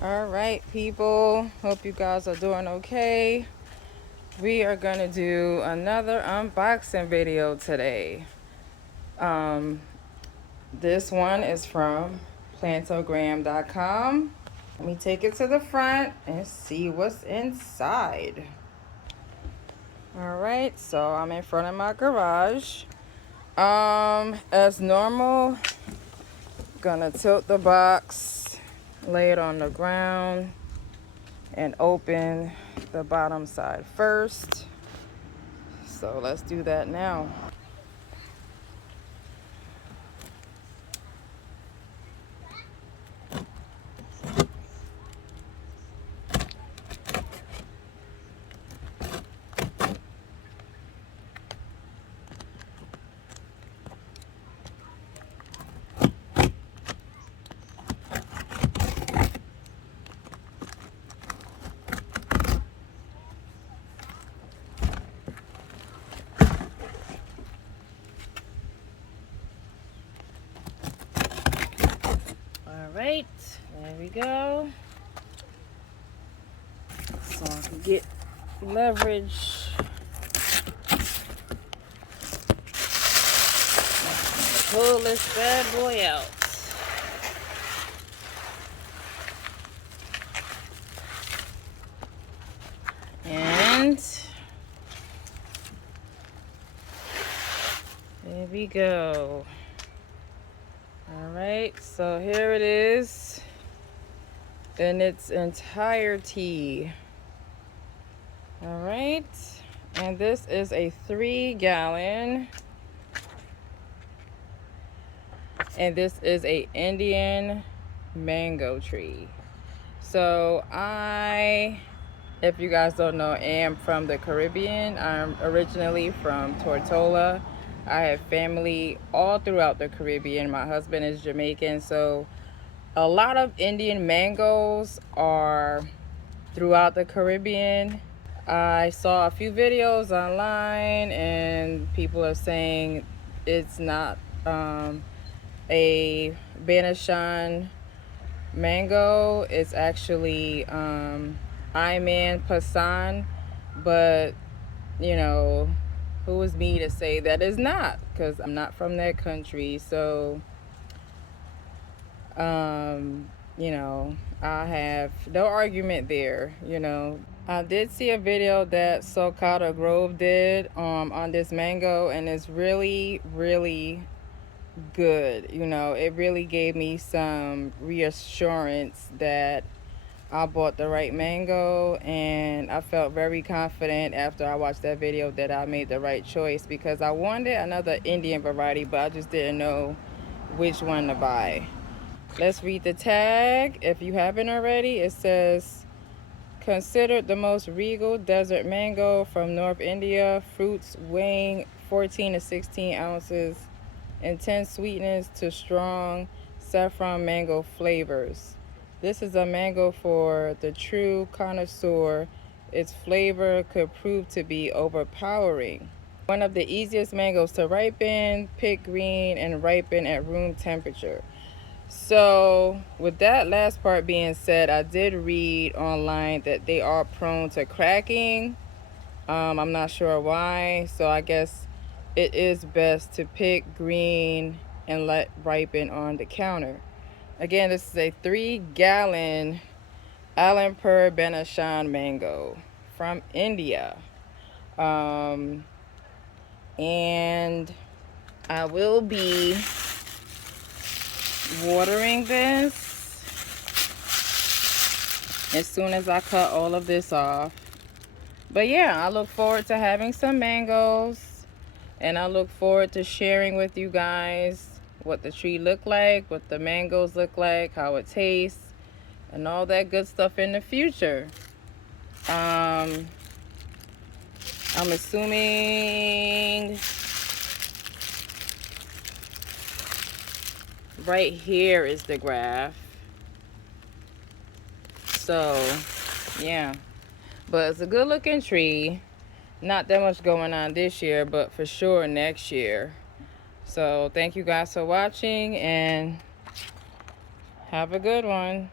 All right, people, hope you guys are doing okay. We are gonna do another unboxing video today. This one is from plantogram.com. Let me take it to the front and see what's inside. All right, so I'm in front of my garage. As normal, gonna tilt the box, lay it on the ground, and open the bottom side first. So let's do that now. All right, there we go. So I can get leverage. Pull this bad boy out. And there we go. All right, so here it is in its entirety. All right, and this is a 3-gallon, and this is a Indian mango tree. So if you guys don't know, am from the Caribbean. I'm originally from Tortola. I have family all throughout the Caribbean. My husband is Jamaican, so a lot of Indian mangoes are throughout the Caribbean. I saw a few videos online and people are saying it's not a Banashan mango. It's actually Iman Pasan, but you know, who is me to say that is not, because I'm not from that country. So you know, I have no argument there. You know, I did see a video that Sulcata Grove did on this mango, and it's really good. You know, it really gave me some reassurance that I bought the right mango, and I felt very confident after I watched that video that I made the right choice, because I wanted another Indian variety, but I just didn't know which one to buy. Let's read the tag. If you haven't already, it says, considered the most regal desert mango from North India, fruits weighing 14 to 16 ounces, intense sweetness to strong saffron mango flavors. This is a mango for the true connoisseur. Its flavor could prove to be overpowering. One of the easiest mangoes to ripen, pick green, and ripen at room temperature. So with that last part being said, I did read online that they are prone to cracking. I'm not sure why, so I guess it is best to pick green and let ripen on the counter. Again, this is a 3-gallon Alampur Banashan mango from India. And I will be watering this as soon as I cut all of this off. But yeah, I look forward to having some mangoes, and I look forward to sharing with you guys what the tree looked like, what the mangoes look like, how it tastes, and all that good stuff in the future. I'm assuming right here is the graph. So yeah, but it's a good looking tree. Not that much going on this year, but for sure next year. So thank you guys for watching, and have a good one.